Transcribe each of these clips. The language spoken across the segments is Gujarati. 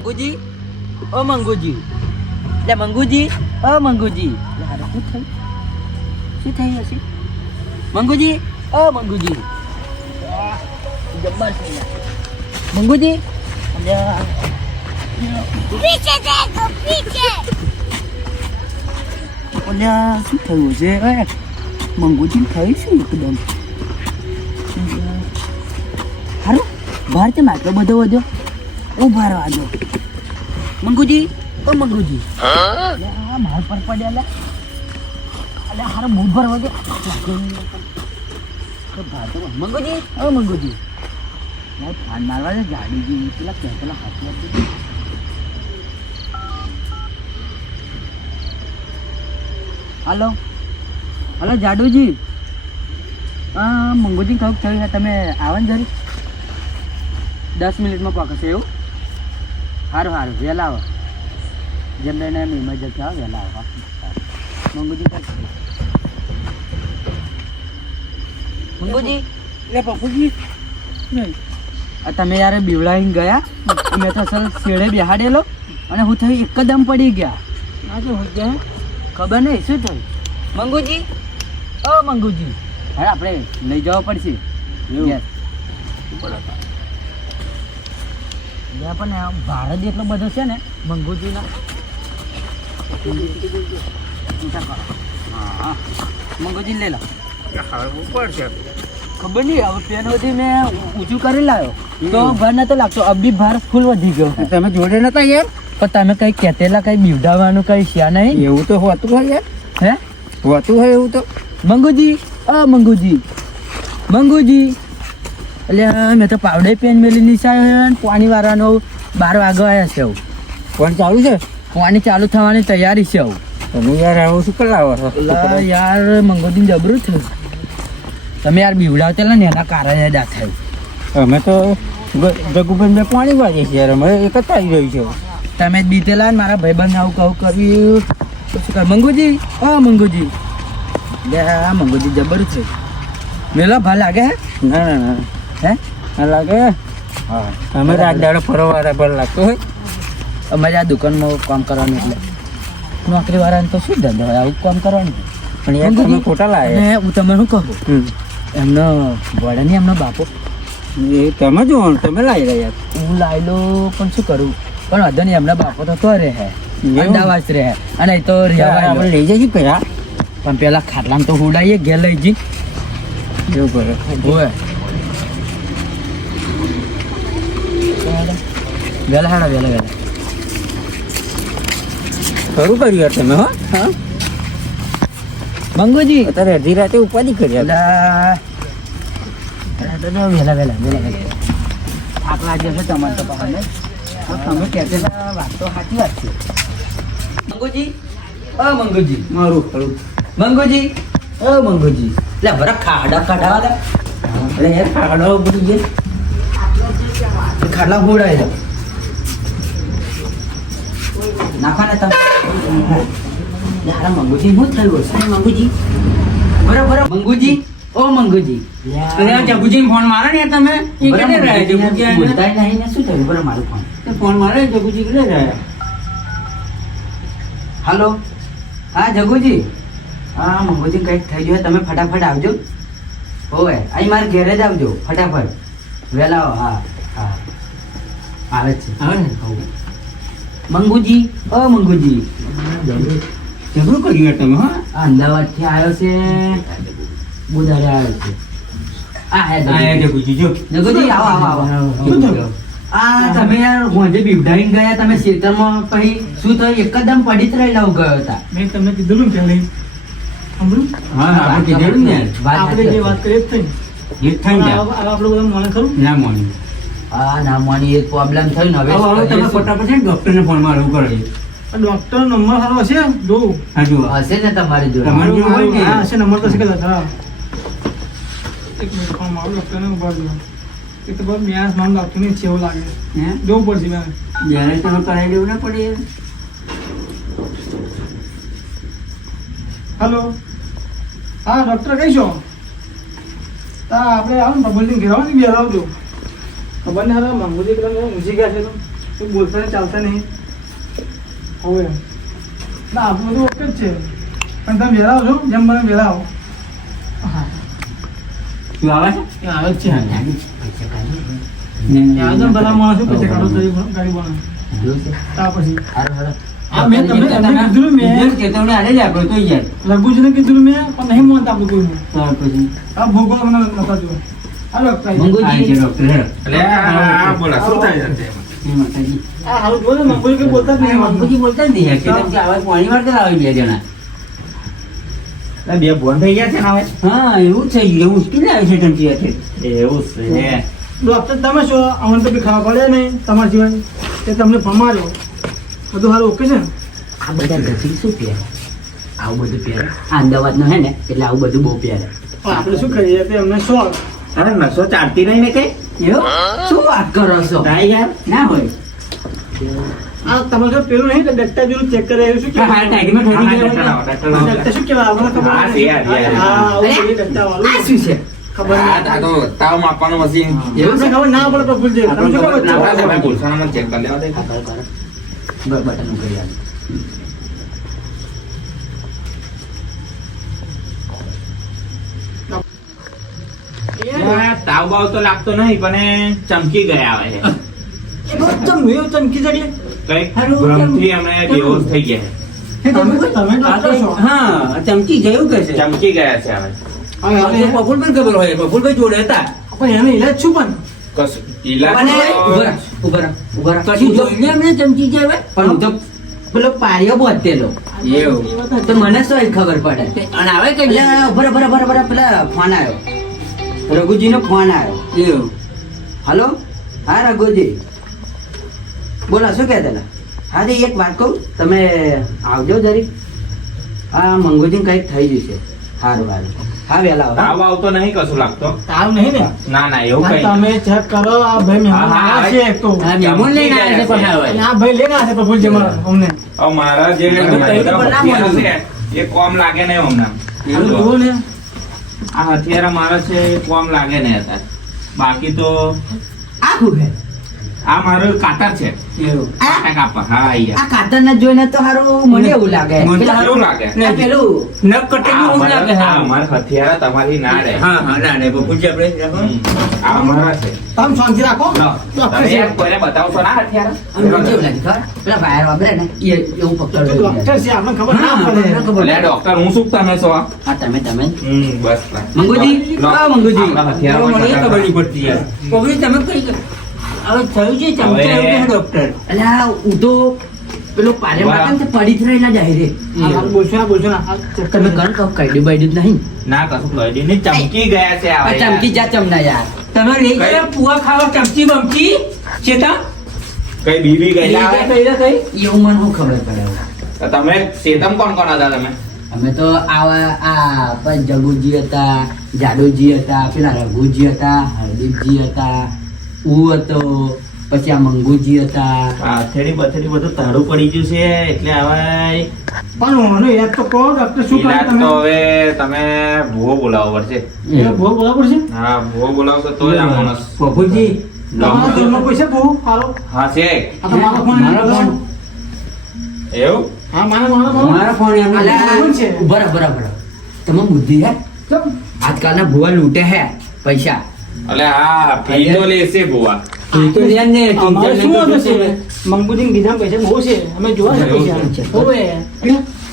મંગુજી, ઓ મંગુજી, લે મંગુજી, ઓ મંગુજી, લે હારે શું થયું? શું થઈ હશે? મંગુજી, ઓ મંગુજી, જબ્બર થઈ ગયા. મંગુજી, પીછે દેખો પીછે. ઓલ્યા શું થયું છે? મંગુજી થયું શું એકદમ? હારું બહાર કેમ આટલો બધો વધ્યો? ઉભા રહો આજો. મંગુજી, ઓ મંગુજી, માર પર પડ્યા લે. અલે હારો બહુ ભર વધ્યો. મંગુજી, ઓ મંગુજી, ફાન મારવા દે ગાડીજી. પેલા હાથ નથી. હલો હલો જાડુજી, મંગુજી કહું થયું છે, તમે આવો ને જરી 10 મિનિટમાં પકડશે એવું? સારું સારું વહેલા આવો. જેમ લઈને એમ ઇમરજન્સી આવો વહેલા આવો. મંગુજી મંગુજી લે પપ્પુજી નહીં. તમે યાર બીવડાવીને ગયા. મેં તો અસલ શેડે બેહાડેલો અને હું થયું એકદમ પડી ગયા. ના શું હોય ખબર નહીં શું થયું? મંગુજી, ઓ મંગુજી, હવે આપણે લઈ જવા પડશે. પણ ભારત એટલો બધો છે ને મંગુજીના. હા મંગુજી લઈ લો. ખબર નહીં હવે પેન વધી મેં ઊંચું કરી લાવ્યો તો ભાર નતો લાગતો. અબી ભાર ફૂલ વધી ગયો. તમે જોડે નતા યાર? પણ તમે કઈ કહેતેલા કઈ બીવડાવવાનું કઈ છે નહીં? એવું તો હોતું હોય યાર. હે હોતું હોય એવું તો. મંગુજી, ઓ મંગુજી, મંગુજી, એટલે મેં તો પાવડે પેન મેલી નિશાન પાણી વાળવાનો 12 વાગવા આવ્યા છે. ફોન ચાલુ છે? પાણી ચાલુ થવાની તૈયારી છે. તમે યાર આવું શું કરાવો છો? યાર મંગુજી જબરું થયું. તમે યાર બીવડાવતેલા ને એના કારણે દા થયું. અમે તો જગુભાઈ મેં પાણી વાગે છે યાર. અમે એક જ આવી રહ્યું છે. તમે જ બીતેલા ને મારા ભાઈબંધ આવું કહું કર્યું તો શું કર? મંગુજી, ઓ મંગુજી, લે મંગુજી જબર છે. મેલો ભા લાગે હે? ના ના ના હે ના લાગે. હા અમે રાત દાડો ફરવા પર લાગતો હોય. અમારે આ દુકાનમાં કામ કરવાનું એટલે નોકરી વાળાને તો શું ધંધો હોય આવું કામ કરવાનું. પણ યાર તમે ખોટા લાગે. હું તમને શું કહું, એમનો વડાની એમનો બાપો એ તમે જો તમે લાવી રહ્યા. હું લાવી લો પણ શું કરું? પણ વાંધો નહીં, એમના બાપો તો રહે અમદાવાદ રહે અને એ તો આપણે લઈ જઈએ પેલા. પણ પેલા ખાટલામાં તો ઉડાઈએ ઘેર લઈ જઈ એવું કરે હોય. વહેલા હાડા વહેલા ખરું કર્યું યાર તમે. હા મંગુજી, અત્યારે અડધી રાતે ઉપાધિ કરી. વહેલા થાક લાગ્યો છે તમારે તો પહાડને. તમે કહેતા વાત તો સાચી વાત છે. મંગુજી, ઓ મંગુજી, મારું ખરું. મંગુજી, ઓ મંગુજી, લે બરા ખાડા કાઢાવા દે. એટલે યાર ખાડા ઉભરી ગયા ખાટલા ફોડાય છે. નાખવા ને તમે યાર. મંગુજી શું થયું હશે મંગુજી? બરાબર મંગુજી, ઓ મંગુજી, જગુજી ફોન મારે ને તમે બોલતા નહીં ને શું થયું? બરાબર મારું ફોન મારે જગુજી કેટલે રહ્યા? હાલો, હા જગુજી, હા મંગુજી કંઈક થઈ ગયું, તમે ફટાફટ આવજો. હોવે અહીં મારે ઘેરે જ આવજો ફટાફટ વહેલા આવો. હા હા આવે છે આવે ને. મંગુજી, ઓ મંગુજી, જબરું કર્યું યાર તમે. હા અમદાવાદથી આવ્યો છે, બુધારે આવ્યો છે. જગુજી જો જગુજી આવો આવો આવો. આ તમે યાર હોજે બીવડાવીને ગયા. તમે ખેતરમાં પછી શું થયું? એકદમ પડી જ રહેલા ગયો હતા. મેં તમને કીધું કે લઈ સાંભળ્યું? હા આપણે કીધેલું ને આપણે જે વાત કરીએ જ થઈ એ થઈ જાય. આપણે બધા મને ખરું ના મોની હા ના માની એક પ્રોબ્લેમ થયો ને હવે તમે ફટાફટ છે ને ડોક્ટરને ફોન મારવું કરે. ડોક્ટર નંબર સારો હશે જો હા જુઓ હશે ને તમારી જોડે. તમારી જોડે હોય ને? હા હશે નંબર તો છે હા. એક મિનિટ ફોન મારું ડોક્ટરને ઉભા દો. એ તો બસ મ્યાસ નામ લાગતું નહીં છે એવું લાગે. હે જોવું પડશે મેં. જ્યારે તમે કરાવી દેવું ના પડે. હલો હા ડોક્ટર કઈ છો? હા આપણે આવો ને બબલની ઘેર આવો ને બી આવજો. ખબર નહીં હારા મંગુજી પેલા ઊંચી ગયા છે તો તું બોલતા ને ચાલતા નહીં હવે ના આપણું બધું ઓકે જ છે પણ તમે વહેલા આવજો જેમ બને વહેલા આવો હા તું આવે છે? એ આવે જ છે આજે બધા માણસો પછી કાઢો ગાડી બનાવો ત્યાર પછી હા મેં તમને કીધું મેં ચેતવણી આલે લે આપણે તો યાર. લઘુજીને કીધું મેં પણ નહીં માનતા આપણે કોઈ ત્યાર પછી આ ભોગવા મને નતા જોવા હાલો આ છે ડોક્ટર હેડો. એ માતાજી. આ હારું જોવો ને મંગોઈ કઈ બોલતા જ નહીં બાપુજી બોલતા જ નહીં યાર. ચેતન કે આવા પાણી વાળતા લાવે બે જણા. બે બોન થઈ ગયા છે ને હવે હા એવું થઈ ગયું મુશ્કેલ આવે છે ટંકી હાથે. એવું છે ડોક્ટર તમે છો અમને તો બી ખાવા પડે નહીં તમારા સિવાય તે તમને ફમાર્યો બધું સારું ઓકે છે ને આ બધા ગતિ શું પહેરે આવું બધું પહેરે આ અમદાવાદનો હે ને એટલે આવું બધું બહુ પહેરે પણ આપણે શું કરીએ તે અમને શોખ અરે નસો ચાલતી નહીં ને કઈ એવું શું વાત કરો છો થાય યાર ના હોય આ તમારે જો પેલું નહીં તો ડોક્ટર જેવું ચેક કરે એવું શું હા, હા, ટાઈગરમાં ઠરી ગયો. ડોક્ટર શું કહેવાય આપણને ખબર હા, નથી. છે, છે. હા આવું અરે, બધું ડોક્ટર વાળું. આ શું છે ખબર નહીં. આ તો તાવ માપવાનું મશીન એવું છે તમને ખબર ના પડે પ્રફુલજી તમને શું ખબર ના છે? પડે. મેં ભૂલસાણામાં ચેક કરી લેવા દે આ કરો, કરો. બટન કરી આલો. તાવ બાવ તો લાગતો નહીં પણ એ ચમકી ગયા હવે એ તો ચમ એવું ચમકી છે એટલે. કઈક હારું, ભ્રમથી અમને બેહોશ થઈ ગયા તમે ડોક્ટર છો. હા ચમકી જયું કે છે. છે ચમકી ગયા છે હવે હવે આ તો પફુલ પણ ખબર હોય પફુલભાઈ જોડે હતા. પણ એનો ઈલાજ શું પણ કશું ઈલાજ અને તો- ઉભા રહો, ઉભા રહો. કશું જોઈને એમને ચમકી જાય હવે? પણ હું તો પેલો પારિયો બોતેલો એવું. તો મને શું ખબર પડે અને આવે કઈ એટલે બરાબર પેલા ફોન આવ્યો રઘુજીનો ફોન આવ્યો એવું. હલો હા રઘુજી બોલો શું કહેતા હા તો એક વાત કહું તમે આવજો જરી હા મંગુજી કંઈક થઈ જશે સારું સારું હા વહેલા આવો તાવ આવતો નહીં કશું લાગતો તાવ નહીં ને ના ના એવું હા, કઈ તમે ચેક કરો આ ભાઈ મહેમાન હા, હા, આવ્યા છે એક તો હા, મહેમાન લઈને આવ્યા છે પાછા હવે. અને આ ભાઈ લઈને આવ્યા છે પ્રફુલજી મારા અમને હવે મારા જે તો કઈ તો બધા પણ ના હથિયારો મળે. છે એ કોમ લાગે નહીં હમણાં આ જુઓ ને આ હથિયારા મારા છે એ કોમ લાગે નહીં અત્યારે બાકી તો આ શું છે આ મારું કાતર છે એવું. કાંટા કાપા હા અહીંયા આ કાતર ને જોઈને તો સારું મને એવું લાગે મને તો પેલા- કેવું લાગે આ પેલું નખ કટેલું એવું લાગે છે. અમારા હથિયારા તમારી ના રહે હા હા ના ને પફુલજી આપણે રાખો. આ અમારા છે તમે શાંતિ રાખો લો, ડોક્ટર તમે છે. યાર કોઈને બતાવશો ના હથિયારા આમ કેવું લાગે ખબર પેલા વાયર વાપરે ને એવું તો પકડો ડોક્ટર છે આપણને ખબર ના હા, પડે મને ખબર. લે ડોક્ટર હું શું તમે છો હા તમે બસ મંગુજી લો, હા મંગુજી આપણા હથિયારો મને પણ ખબર નહીં પડતી યાર. પફુલજી તમે કઈ હવે થયું છે ચમકી આવ્યું છે ડોક્ટર. એટલે આ હું તો પેલો પારે માતા ને તે પડી જ રહેલા જાય રે આ બોલશો ના બોલશો ના આ check તમે કરો. કણ કહું કઈડી બાઈડી જ નહીં ના કશું કહી નહીં ચમકી ગયા છે આ હવે ચમકી જા ચમના યાર તમે લઈ ગયા પુઆ ખાવા ચમચી બમચી ચેતા કઈ બીબી ગયેલા હવે? કઈ એવું મને શું ખબર પડે હવે? તો તમે શેતમ કોણ કોણ હતા તમે અમે તો આવા આ પણ જગુજી હતા જાડુજી હતા પેલા રઘુજી હતા હરદીપજી હતા હું હતો પછી આ મંગુજી હતા અથેડી બથેડી બધું તારું પડી ગયું છે એટલે હવે પણ મને યાદ તો કહો ડોક્ટર શું કરે ઈલાજ તમે તો હવે તમે ભૂવો બોલાવવો પડશે એ બહુ બરાબર છે હા ભૂવો બોલાવશો તો જ આ માણસ પફુલજી તમારા ઘરમાં કોઈ છે બહુ હાલો હા છે આ તો મારો ફોન મારો ફોન. એવું હા મારો ફોન મારા ફોન એમ કોણ છે? બરાબર તમે બુદ્ધિ હે ચમ. આજકાલના ભુવા લૂંટે હે પૈસા એટલે હા ફી તો લેશે ભૂવા એ તો યાર ને અમારે ટીચર શું ને હતું છે મંગુજી બીજા પૈસા બહુ છે અમે જોવા છે એવું પૈસા છે. હોવે.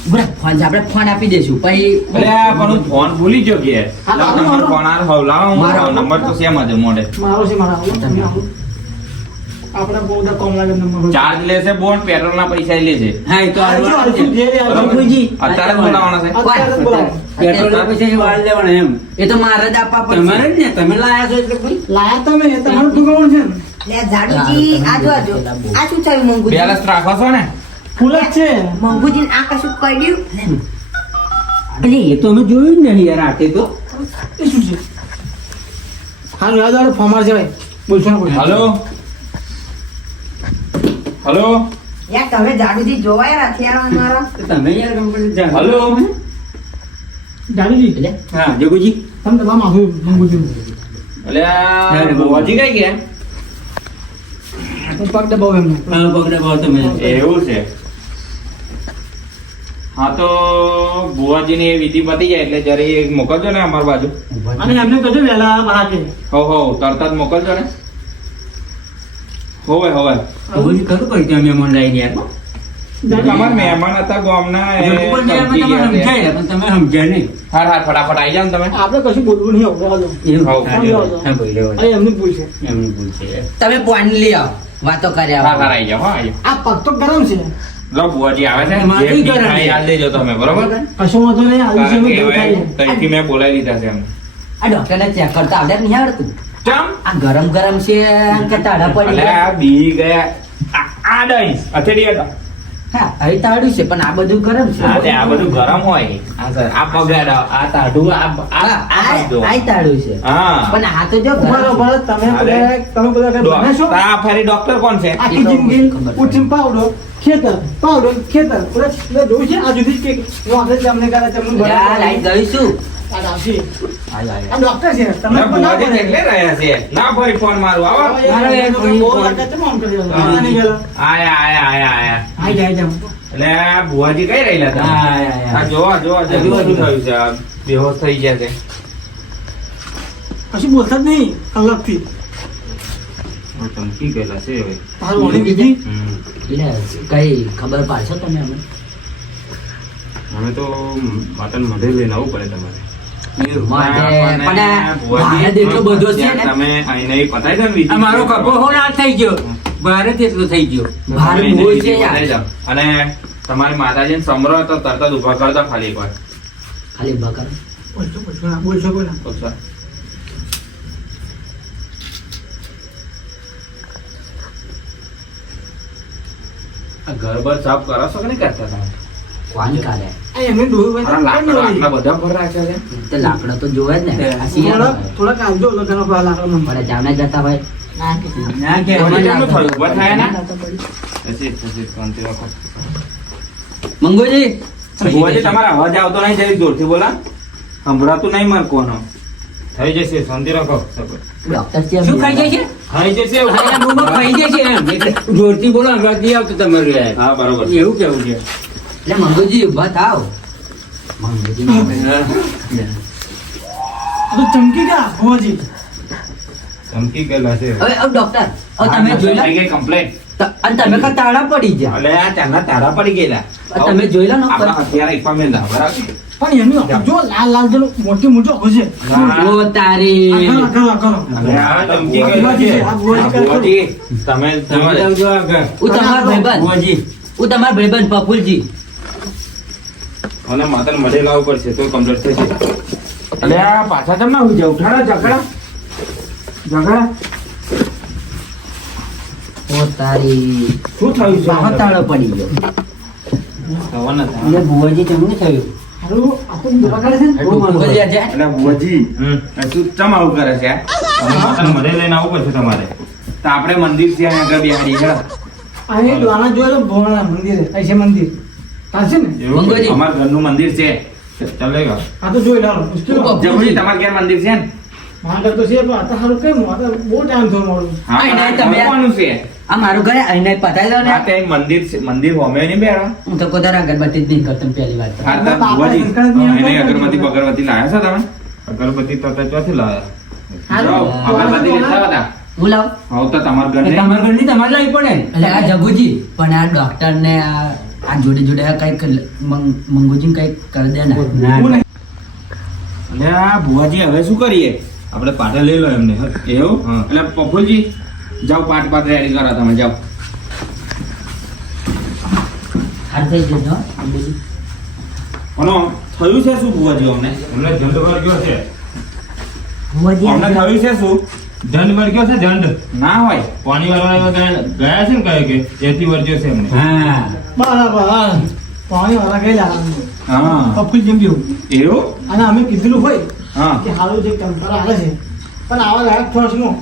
બરાબર ફોન છે આપણે ફોન આપી દઈશું પછી એટલે આ પણ હું ફોન ભૂલી ગયો કે હા, લાવો મારો, નંબર મારો. ફોન આ હવ લાવો મારો. નંબર તો સેમ જ મોડે મારો છે મારા હાલો, તમે આવો. આપણા બહુ બધા કોમ લાગે નંબર ચાર્જ લેશે બોન પેટ્રોલ ના પૈસા લેશે હા એ તો હાલજો, હાલવાનું હાલજો, છે. જે રે હાલજો. પફુલજી અત્યારે જ બોલાવવાના છે અત્યારે જ બોલાવો. પેટ્રોલના પૈસા એ વાળ લેવાના એમ એ તો મારે જ આપવા તમારે પડશે જ ને તમે લાયા છો એટલે ભાઈ લાયા તમે તમારું દુકાન છે ને લે જાડુજી આજો આજો આ શું થયું મંગુજી બેલેન્સ રાખો છો ને ફૂલ જ છે મંગુજી આ કશું કર્યું એટલે એ તો અમે જોયું જ નહીં યાર આટે તો એ શું છે હાલ યાદ આવે ફોર્મર છે ભાઈ બોલશો ના કોઈ હલો હલો યાર તમે જાડુજી જોવાય હથિયારો મારો તમે યાર કંપની જા હલો જાડુજી એટલે હા જગુજી તમે દવા માંગો મંગુજી એટલે આ ભુવાજી કઈ ગયા હું પગ દબાવું એમને. હા, પગને ભાવ તમે એવું છે. હા તો ભુવાજીની એ વિધિ પતી જાય એટલે જરી મોકલજો ને અમારી બાજુ. અને એમને કહેજો વહેલા બહાર હો તરત જ મોકલજો ને. હોવે બધું ખરું કરી તમે મન લઈને યાર તમારા મહેમાન હતા ગામના એ જગુભાઈ સમજી તમે ગયા સમજાય પણ તમે સમજ્યા નહીં હા ફટાફટ આવી જાઓ ને તમે. આપણે કશું બોલવું નહીં આવવા દો. એવું હા, હા, બોલી લેવા દે. અહીં એમની ભૂલ છે. એમની ભૂલ છે તમે પાણી લઈ આવો વાતો કર્યા હા આવી જાઓ હા આવી જાઓ. આ પગ તો ગરમ છે. લો ભુવાજી આવે છે એમાં જે કઈ બી ગરમ ખાઈ છે? આલ દેજો તમે બરોબર. કશો વાંધો નહીં. આવી છે કારણ એમનું કે ભૂલ થાય હવે છે. તઈથી મેં બોલાવી લીધા છે એમ. આ ડોક્ટરને ચેક કરતા આવડે નહીં આવડતું ચમ આ ગરમ ગરમ છે કે તાળા પડી અલે ગયા? આ બી ગયા આ દઈશ અથેડી હતા. હા અહીં તાળું છે પણ આ બધું ગરમ છે હા તે આ બધું ગરમ હોય આ સર આ પગાર આ તાઢું આ જો. આ તાળું છે હા પણ આ તો જો ગરમ ઉભા રહો, ઉભા રહો. તમે બધા કઈ બને છો? આ ફરી ડોક્ટર કોણ છે? આખી જિંદગી ઉઠીને પાવડો ખેતર એટલે જોયું છે આ જુદી કે વાંધે તમને કરે તમને છે આ લાઈટ ગઈ શું આ આવશે. આય, આય, આ ડોક્ટર છે તમે ના, પણ ના ભુવાજી પડે. કેટલે રહ્યા છે ના ફરી ફોન મારું આવો મારો એક ફોન બહુ ફોન. લાગે છે, આમ કરી રહ્યો. હા. આની ગયેલો. આયા આઈ જાય જામ. એટલે આ ભુવાજી કઈ રહેલા હતા આયા. આ જોવા જોવા જોવા, શું જોવા. થયું છે આ બેહોશ થઈ ગયા છે કશું બોલતા જ નહીં કલાકથી. ચમકી ગયેલા છે હવે. તારું ઓળી દીધી. એટલે કઈ ખબર પાડશો તમે અમે અમે તો માતાને મઢે લઈને આવવું પડે તમારે માટે પણ આ ભુવાજી, ભારત એટલો બધો છે ને તમે અહીં નહીં પતાવી દો ને વિધિ. આ મારો કપો હોનાર થઈ ગયો ભારત એટલો થઈ ગયો ભારત તમે બહુ એને છે વિધિ યાર. પતાવી દો. અને તમારી માતાજીને સમરો તો તરત જ ઊભા કરતા ખાલી એકવાર ખાલી બકર બોલશો બોલા. તો સર. આ ઘર બર સાફ કરાવશો કે નહીં કરતા તમે? કોણ કાઢે આ એમને ડોહું આ ભાઈ લાકડા આટલા બધા ભર રાખ્યા છે તે લાકડો તો જોવે જ ને આ શિયાળો હોય. થોડાક આવજો લગન પર લાકડો પડે જામે જતા હોય ના કે ભુવાજી કેમનું થયું? લાકડો. ઊભા થયા ને? લાકડો પડી. થશે, શાંતિ રાખો. મંગુજી ભુવાજી તમારા અવાજ આવતો નહીં જરી જોરથી બોલા સંભળાતું નહીં માર કોનો થઈ જશે શાંતિ રાખો ડોક્ટર છે શું ખાઈ જાય છે થઈ જશે હા, એના મોંમાં ખાઈ જાય છે એમ એટલે જોરથી બોલો અંગાત નહીં આવતું તમારું યાર. હા બરોબર એવું કેવું છે એટલે મંગુજી ઉભા થાવ મંગુજી તો ચમકી ગયા ભુવાજી. ધમકી ગયેલા છે હવે ડોક્ટર હવે તમે જોઈ લો થઈ ગઈ કમ્પ્લેટ અને તમે કા તાળા પડી ગયા એટલે આ ત્યાંના તારા પડી ગયેલા તમે જોઈ લો ને આપણા હથિયાર એકવા મેલા બરાબર પણ એમની જો લાલ લાલ જેલો મોટી મોટો હશે. ઓ તારી કરો કરો કરો. હવે આ ધમકી ગયેલા છે આ ભુવાજી આ ભુવાજી, તમે તમે જો. આવજો આગળ હું તમારા ભાઈબંધ ભુવાજી હું તમારા ભાઈબંધ પફુલજી મને માતાને મળે લાવવું પડશે તો કમ્પ્લીટ થશે એટલે આ પાછા કેમ ના હોય ઉઠાડા ઝઘડા ઓ તારી શું થયું છે બહાર તાળો પડી ગયો થવાના હતા. એટલે ભુવાજી તમને થયું હારું આપણું દવા કરે છે ને? બહુ મંગુજી આજે એટલે બુઆજી, શું ચમ આવું કરે છે આ? માતાને મળે લઈને આવવું પડશે તમારે તો આપણે મંદિર છે અહીં આગળ બિહારી છે આ એ દ્વાણા જોયેલો ભોળાના મંદિર છે. અહીં છે મંદિર ચાલશે ને? એવું મંગોજી. અમારા ઘરનું મંદિર છે ચાલેગા આ તો જોઈ લાવો મુશ્કેલ વાત. જમણી તમારે ઘેર મંદિર છે ને મારા ઘર તો છે પણ આ તો હારું કેમ આ તો બહુ ટાઈમ થયો મારું. હા અહીં નહીં, પણ તમે- આવવાનું છે આ મારું ઘરે અહીં પતાવી દો ને આ તે મંદિર છે મંદિર હોમે નહીં બેઠા હું તો કોદારા અગરબત્તી જ નહીં કરતો પહેલી વાર તો. હા તો બુઆજી, એને અગરબત્તી બગરબત્તી લાયા છો તમે અગરબત્તી તો ચોથી લાયા હારું. જાઓ, અગરબત્તી લેતા હતા હું લાવ હવે તો તમારા ઘર એટલે તમારા ઘરની તમારે લાવી પડે ને. એટલે આ જગુજી પણ આ ડોક્ટર ને આ જોડે જોડે કઈક મંગુજી કઈક કરી દે ને ના, હું નહીં. અને આ ભુવાજી હવે શું કરીએ આપણે પાટે લઈ લો એમને એવું એટલે પફુલજી જાઓ પાટ રેડી કરો તમે જાઓ હાર થઈ જજો હો, મંગુજી. અને થયું છે શું ભુવાજી અમને અમને જંડ વર્ગ્યો છે ભુવાજી અમને થયું છે શું જંડ વર્ગ્યો છે જંડ ના હોય પાણી વાળા ગયા છે ને કહે કે એથી વર્ગ્યો છે એમને હા બરાબર હા. પાણી વાળા ગયેલા હા પપ્પી જેમ જેવું. એવું અને અમે કીધેલું હોય હા કે હારું જે ટેમ્પર આવે છે પણ આવા લાયક થોડા શું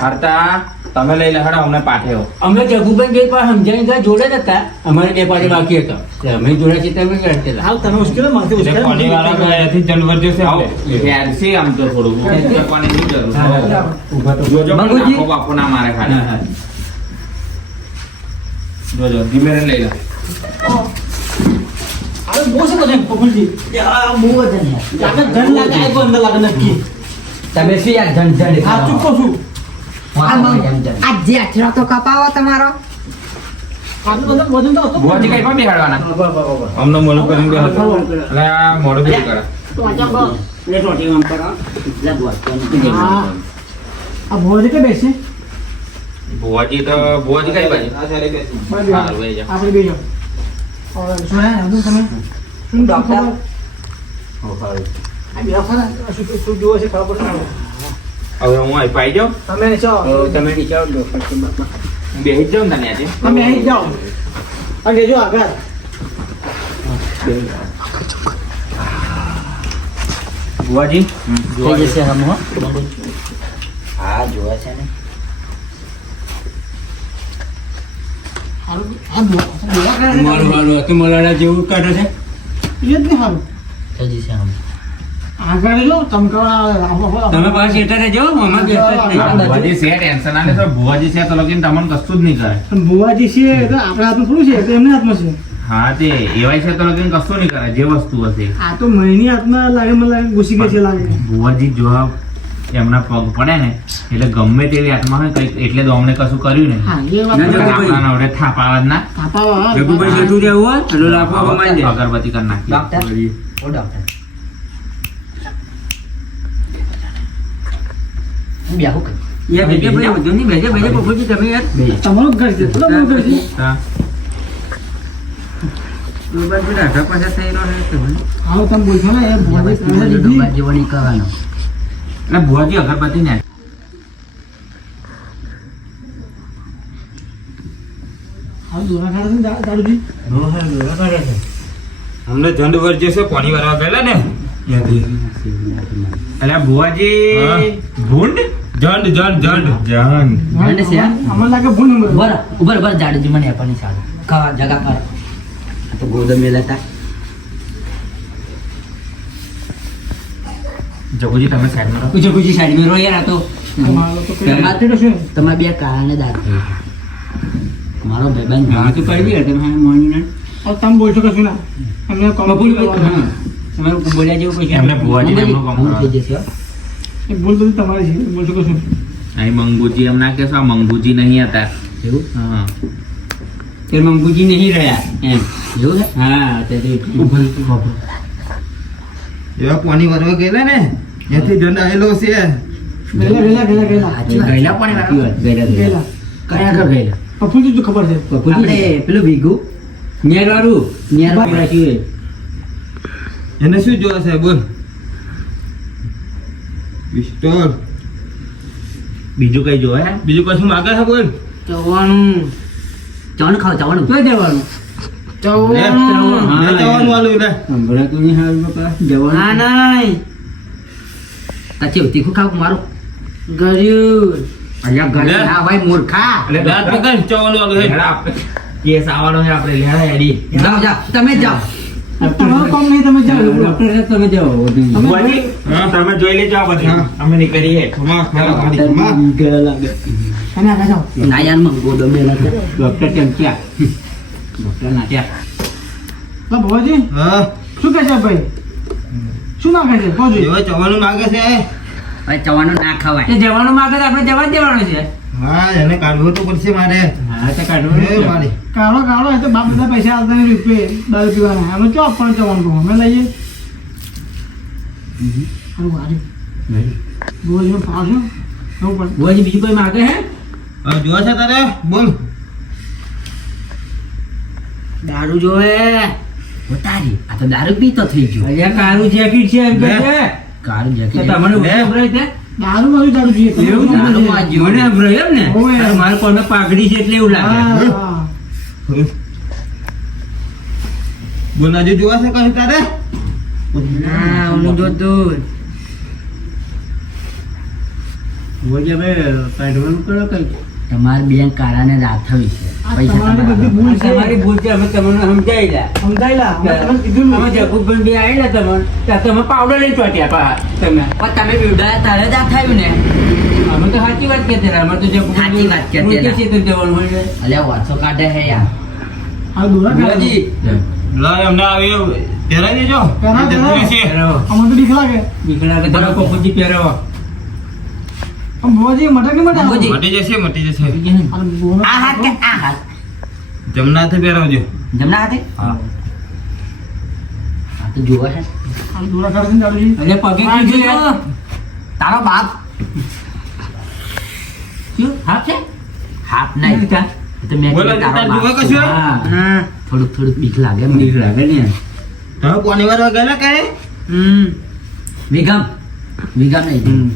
હરતા તમે લઈ લે હડો અમને પાઠેવો અમે જગુભાઈ બે પાસે સમજાવીને ગયા જોડે જ હતા અમારે બે પાડી બાકી હતા એટલે અમે જોડે છે તમે કરતા હાલ તને મુશ્કેલ માથે એટલે મુશ્કેલ પાણી વાળા ગયા એથી જંડ વર્ગ્યો છે આવો એમને. ત્યારથી આમ તો થોડું પાણી નહીં જરૂર ઉભા તો જોજો પણ મંગુજી. નાખો બાપુ ના મારે ખાલી જોજો ધીમે રહીને લઈ લો. અરે બહુ છે બધે પફુલજી બહુ વજન યાર. લાગે ધન લાગે આઈ બંધ લાગે નક્કી તમે શું યાર જણ આ ચૂકો છું આ જેઠરો તો કપાવો તમારો આટલું બધું વજન તો હતો ભુવાજી કઈ પણ બેહાડવાના અમને મોડું કરીને બેહાડો. એટલે આ મોડું બીજું કરે. હા આ ભોજે કે બેસે ભુવાજી કઈ બાજુ સારું, એ જાઓ. આપણે બેજો સુના હજુ તમે શું ડોક્ટર આ બે ખરા શું જોવે છે ખબર પડે હવે હું અહીં પાઈ જાઉં તમે છો તમે વિચારો દો પછી બાપા. હું બેસી જ જાઉં ને તને આજે. તમે અહીં જાઓ અને જો આગળ ભુવાજી થઈ જશે હમ હો. હા જોવા છે ને. હારું આ બોલા મારું હારું હતું મલાડા જેવું કાઢે છે એ જ નહીં હારું થઈ જશે હમ. આગળ જો ચમકાવા તમે પાછા સેટા રહેજો અમારે બેસતા જ નહીં. ભુવાજી છે ટેન્શન ના લેશો. ભુવાજી છે તો લગીને તમને કશું જ નહીં કરે. પણ ભુવાજી છે તો આપણા હાથમાં થોડું છે તો એમના હાથમાં છે હા તે એવાય છે તો લગીને કશું નહીં કરે જે વસ્તુ હશે. આ તો મહિની હાથમાં લાગે મને લાગે ઘૂસી ગઈ છે લાગે ભુવાજી જોવા એમના પગ પડે ને એટલે ગમે તેવી આત્મા હોય કંઈક એટલે તો અમને કશું કર્યું ને હા એ વાત ના, જો. આપણા નવડે થાપ આવે જ ના. થાપાવા જગુભાઈ સેટું રહેવું હોય એટલે લાફો મારી દે. અગરબત્તી કરી નાખી. ડોક્ટર ઓ ડોક્ટર હું બેહું કઈ યાર બેજે ભાઈ વધુ નહીં બેજે પપ્પુજી તમે યાર તમારું ઘર છે તમારું ઘર છે હા. બસ બેટા આખા પાછા થઈ રહ્યો છે તમે. હાલો તમે બોલશો ને એ ભુવાજી તમને દીધી જેવો નહીં કરવાનો. એટલે ભુવાજી અગરબત્તી ને હાલો દોરા ખાડા છે દારૂજી અમને જંડ વર્જ્યો છે પાણી વાળવા ગયેલા ને એટલે ભુવાજી ભૂંડ જંડ જંડ જંડ જંડ મને છે આ? અમને લાગે ભૂલ નંબર ઉભર જાડુજી મને આપવાની સારું ખાવા જગા પર આ તો ગોદમ મેલા જગુજી તમે સાઈડમાં રહો. જગુજી સાઈડ મેં રો યાર આ તો તમારો તો કઈ તમારે તો શું તમારા બે કારણે દાદ થઈ મારો ભાઈબંધ હા તો કરી દે તમે મોર્નિંગ હવે તમે બોલશો કશું ના એમને બબુલ કમ્પ્લીટ તમારું બોલ્યા જેવું કઈ છે એમને ભુવાજી એમનું કામ હું થઈ કરો. જશે હો. એ ભૂલ બધી તમારી છે બોલશો કશું અહીં મંગુજી એમ ના કહેશો આ મંગુજી નહીં હતા. એવું હા તે મંગુજી નહીં રહ્યા એમ એવું છે હા તે તો ઉભર બાપુ એવા પાણી ભરવા ગયેલા ને ત્યાંથી જંડ આવેલો છે ગયેલા સાચી વાત. ગયેલા પણ સાચી વાત. ગયેલા ગયેલા કયા ઘર ગયેલા પફુજી તો ખબર છે આપણે પેલું ભીગું નેર વાળું નેર રાખ્યું એને શું જોવા છે બોલ પિસ્તોલ બીજું કઈ જોવે હે? બીજું કશું માગે છે બોલ ચવાનું ખાવ તો જવાનું લે, લે જવાનું વાલું લે હમણાં તું નહીં હારું બાપા જવાનું તાચી તીખું ખાવ મારું ગર્યું અલ્યા લે. ગર્યું ના ભાઈ મૂર્ખા એટલે દાંત પકડ જવાનું વાલું હે લેડા આપણે. કેસ આવવાનો છે આપણે લેડા હેડી. જાઓ જાઓ તમે જાઓ તમારું કામ નહીં તમે જાઓ ડોક્ટર સાહેબ તમે જાઓ ભુવાજી, તમે જોઈ લેજો આ બધું. હા. અમે નહીં કરીએ. ખમા ખમા ખાલી ખમા ગળા લાગે તમે આગળ જાઓ ના યાર મંગો દમે લાગે ડોક્ટર ચમક્યા ડોક્ટર નાટ્યા લા ભુવાજી હા શું કહે છે ભાઈ શું ના કહે છે કહો એવા જવાનું માગે છે ભાઈ ચવાનું ના ખવાય તે જવાનું માગે તો આપણે જવા જ દેવાનું છે હા એને કાઢવું તો પડશે મારે હા તે એ કાઢવાનું મારે કાળો કાળો એ તો બાપ બધા પૈસા આવતા નહીં રૂપિયે દારૂ પીવાના અમે ચો પણ જવાનું અમે લઈએ હારું હારું ભુવાજીનો પાવશો એવું પણ ભુવાજી બીજું કોઈ માગે હે હવે જોવા છે તારે બોલ દારૂ જોવે ઉતારી આ તો દારૂ પીતો થઈ ગયો અહીંયા કારું જેકેટ છે એમ કે છે કાળું તો જકી તમને લે. ઉભરાય છે દારૂ બાજુ દારૂ જોઈએ તમે એવું શું દારૂ બોલો માં છો? મને ઉભરાય એમ ને ઓવે. અરે મારે કોને પાઘડી છે એટલે એવું લાગે હા બોલ હજુ જોવા છે કઈ તારે ના હું જોતું ભુવાજી હવે કાઢવાનું કરો કઈ તમારી બેન કાળાને રાથવી છે આ પૈસા તમારી બધી તમારા. ભૂલ છે તમારી ભૂલ છે અમે તમને સમજાયેલા સમજાયેલા અમે તમને કીધું અમે જગુભાઈ બે આવેલા તમને ત્યાં તમે પાવડર લઈને ચોટ્યા પા તમે પણ તમે વિવડાયા તારે જ આ થયું ને અમે તો સાચી વાત કહેતા હતા. અમારે તો જગુભાઈ સાચી વાત કહેતા હું કે હતા. છે તો જવાનું હોય ને. અલ્યા વાંચો કાઢે હે યાર આ દોરા ભુવાજી, લાય એમને આવી પહેરાવી દેજો પહેરાવો, જતું રહેશે. પહેરાવો. અમને તો બીક લાગે દીકરા કે તારા પપ્પુજી પહેરાવો. આમ ભુવાજી મટક નહીં મટે ભુવાજી. મટી જશે મટી જશે અરે ભુવા- આ હાથ કે આ હાથ જમનાથી પહેરાવજો જમણા હાથે હા આ તો જોવા છે આ દોરા કાઢીને જાડુજી એટલે પગે કીધું યાર. તારો બાપ શું? હાફ છે? હાફ નહીં નહીં કા? એ તો મેં બોલો, કીધું તારો તાર બાપ. જોવા કશું? હા. થોડુંક બીક લાગે મને. બીક લાગે ને. તમે કોની વાર ગયેલા કે વિગમ નહીં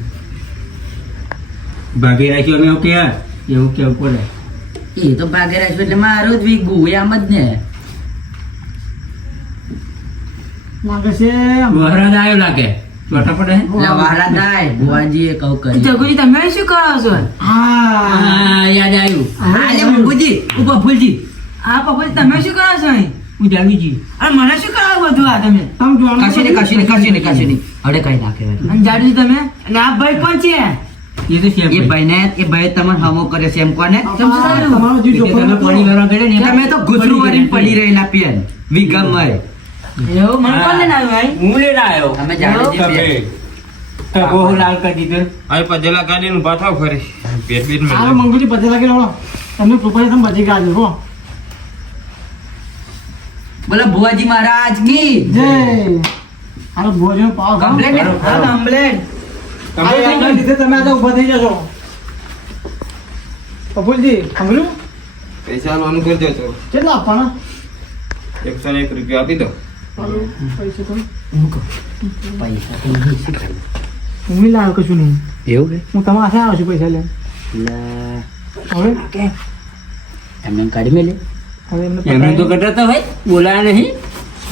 ભાગી રાખ્યો અમે એવું કે યાર. એવું કેવું પડે. એ તો ભાગે રાખ્યું એટલે મારું જ વીગું એમ જ ને લાગે છે આમ. વહરાજ આવ્યો લાગે. ચોટા પડે. એટલે વાળા દાય ભુવાજીએ કહું કરી જગુજી તમે શું કરો છો હા હા, યાદ આવ્યું. હા લે મંગુજી ઉપર ફૂલજી આ પપ્પા તમે શું કરો છો અહીં હું જાગીજી. અને મને શું કરો બધું આ તમે તમે જોવાનું કશું નહીં હવે કઈ નાખે અને જાડુજી તમે અને આ ભાઈ કોણ છે એ તો છે એ ભાઈ તમને હમો કરે છે એમ કોને તમારો જીવ એટલે જોખમ તમે પાણી વાળવા ગયા ને તમે તો ગુસરું વળીને પડી રહેલા પેન વિગમય એવું મને કોણ લઈને આવ્યું ભાઈ હું લઈને આવ્યો. અમે જાણીએ છીએ તો બહુ લાલ કરી દીધું. આ પજેલા કાઢીને પાછા ફરી પેટ પેટ સારો મંગુજી બધે લાગે રહો તમને કૃપા તમે બચી ગયા છો હો બોલો ભુવાજી મહારાજ કી જય હાલો ભુવાજીનો પાવ ખાઓ. કમ્પ્લેટ હા કમ્પ્લેટ આ એના લીધે તમે આજે ઊભા થઈ જશો પપુલજી સાંભળ્યું પૈસા લોન કરજો તો કેટલા આપવાના 101 રૂપિયા આપી દો હાલો, પૈસા તો પૈસા તો નહીં શીખાય. હું નહીં લાવ્યો કશું નહીં એવું કે હું તમારે આવ્યો છું પૈસા લે હવે એમને કાઢી મેલે હવે એમને એમને તો પતાવી- કટાતા હોય બોલાયા નહીં.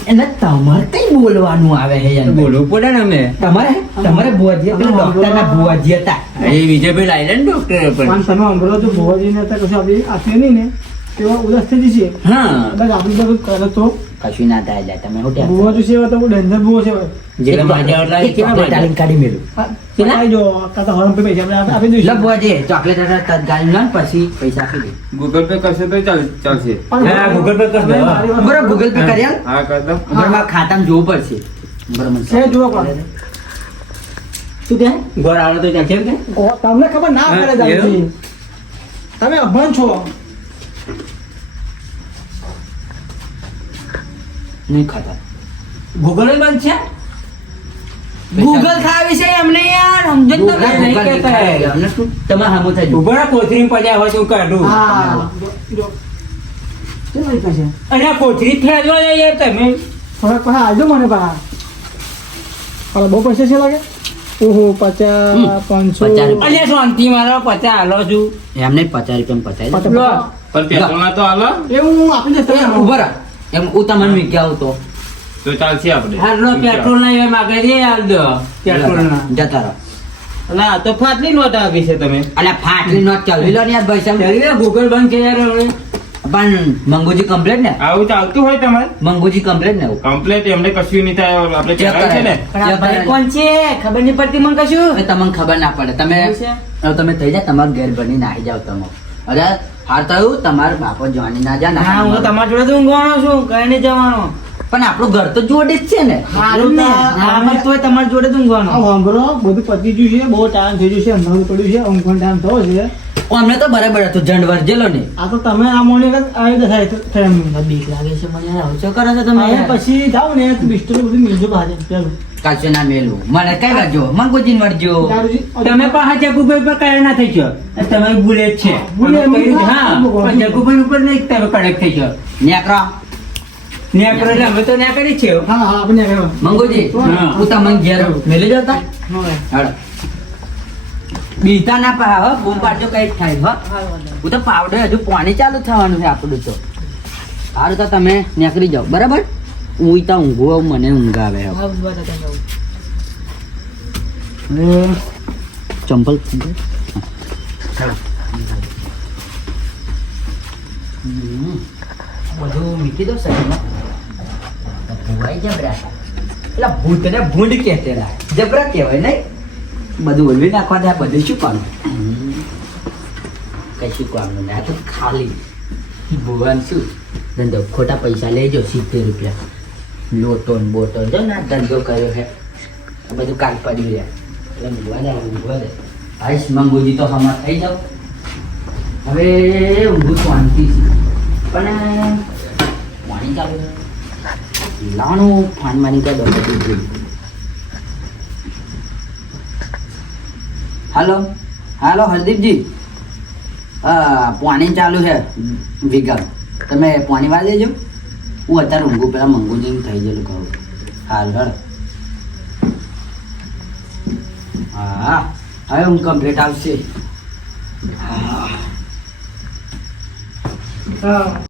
એટલે તમારે કઈ બોલવાનું આવે છે યાર? બોલવું પડે ને અમે. તમારે ભુવાજી પેલા ડોક્ટરના ભુવાજી હતા એ વિજયભાઈ લાવી લે ને ડોક્ટર પણ. પણ તમે સાંભળો તો ભુવાજીને અત્યારે કશું આપ્યું નહીં ને તેઓ ઉદાસ થઈ જશે હા. કદાચ આપણી પાસે કરે તો કશું ના થાય લ્યા, તમે શું ટેન્શન? ભુવાજી સેવા તો બહુ ડેન્જર ભુવો છે ભાઈ. જેટલા માજા એટલા એક ચોકલેટ આલીને કાઢી મેલું. પતાવી જો કાં તો હરામ પૈસા આપણે આપી લે દઈશું ભુવાજી, ચોકલેટ હતા તત્કાલીન લો ને પછી પૈસા આપી દે. ગૂગલ પે કરશે તો ચાલશે હા, Google Pay કરી દો. તમે મારી વાત- બરાબર, Google Pay કરી આલ. હા કર દો બરાબર, ખાતામાં જોવું પડશે. બરાબર, મને છે જુઓ કોણ. શું કહે? ગોળ આવડે તો ચાલશે એમ કે? તમને ખબર ના પડે હા, જાનજી. તમે અભણ છો નહીં ખાતા. Google જ બંધ છે? ગૂગલ ખાવી છે એમને યાર સમજો જ Google તમે નહીં નહીં કહેતા. ખાય. અમને શું? તમારે સામું થાય. ઉભો રહો, કોથળીમાં પડ્યા હોય તો હું કાઢું. હા જો. કેટલા રૂપિયા છે અને આ કોથળી ફેરવા જાય યાર તમે. થોડાક પૈસા આવજો મને પા બહુ પૈસા છે લાગે ઓહો 50 500 50 અલ્યા શાંતિ મારો 50 હાલો છું. એમને 50 રૂપિયામાં પતાવી દે. લો. પણ પેટ્રોલના તો હાલો એવું હું આપી દઈશ એ, તમે ઊભો રહો. એમ હું તમને મૂકી આવું તો તો ચાલશે આપણે હાલો, પેટ્રોલ ના એવા માગે છે હાલ દો. પેટ્રોલ ના. જતા રહો. અલા આ તો ફાટલી નોટ આપી છે તમે અલ્યા ફાટલી નોટ ચાલવી લો ને યાર ભાઈ સાહેબ. ચાલી રે, Google બંધ છે યાર હવે. પણ મંગુજી કમ્પ્લેટ ને આવું ચાલતું હોય તમારે મંગુજી કમ્પ્લેટ ને એવું. કમ્પ્લેટ એમને કશું નહીં થાય આપણે ચેક કરાય છે ને પણ આ ભાઈ કોણ છે ખબર નહીં પડતી મને કશું હવે તમને ખબર ના પડે તમે એવું છે? હવે તમે થઈ જાય તમારા ઘેર બની નાહી જાવ તમે અરે હાર થયું તમારા બાપો જોવાની ના જા હા હું તો ના તમારા જોડે તો ઊંઘવાનો છું કઈ નહીં જવાનો પણ આપણું ઘર તો જોડે જ છે ને હારું ને હા પણ તોય તમારા જોડે જ ઊંઘવાનો આ વાંભળો બધું પતી ગયું છે બહુ ટાઈમ થઈ ગયું છે અંધારું પડ્યું છે ઊંઘવાનો ટાઈમ થયો છે અમને તો બરાબર હતું જંડ વર્જેલો ને આ તો તમે આ મોર્નિંગ આવી ગયા થાય એમ બીક લાગે છે મને યાર આવું શું કરો છો તમે હવે યાર? પછી જાઓ ને તો બિસ્તરો બધું મિલજો બહાર પેલું કાચો ના મેલું મને કઈ વાંચો મંગુજી વર્જો દારૂજી તમે પાછા જગુભાઈ પર કયા ના થઈ છો તમારી બુલેટ છે બુલેટ, અમે કર્યું છે. હા બુલેટ. પણ જગુભાઈ ઉપર નહીં તમે કડક થઈ છો નેકરો ન્યા કરો એટલે અમે તો ન્યા કરી છે હા હા આપણે આગળ મંગુજી હા. હું તમને ઘેર મેલી જતા હાલો બીતા ના પા હો બૂમ પાડજો કઈ થાય હો હું તો પાવડર હજુ પાણી ચાલુ થવાનું છે આપણું તો સારું તો તમે નીકળી જાઓ બરાબર હું ત્યાં ઊંઘું આવું, મને ઊંઘ આવે હવે. ચંપલ બધું મૂકી દો શરીરમાં ભૂવાઈ જબરા એટલે ભૂતને ભૂંડ કહેતેલા જબરા કહેવાય નહીં બધું ઓલવી નાખવા દે આ બધું શું કામ કઈ શું કામનું નહીં આ તો ખાલી ભુવન શું ધંધો ખોટા પૈસા લેજો 70 રૂપિયા લોટો ને બોટો જો ને આ ધંધો કર્યો છે આ બધું કાલ પડ્યું રહ્યા એટલે ઊંઘવા દે આઈશ મંગુજી તો હમણાં થઈ જાવ હવે ઊંઘું શાંતિ છે પણ પાણી ચાલુ લાવવાનું ફાન માની કાઢો હાલો હાલો હરદીપજી પાણી ચાલુ છે વિગમ તમે પાણી વાળી લેજો હું અત્યારે ઊંઘું પેલા મંગુજી થઈ ગયેલું કહું હાલ હળ હા હવે હું કમ્પ્લીટ આવશે હા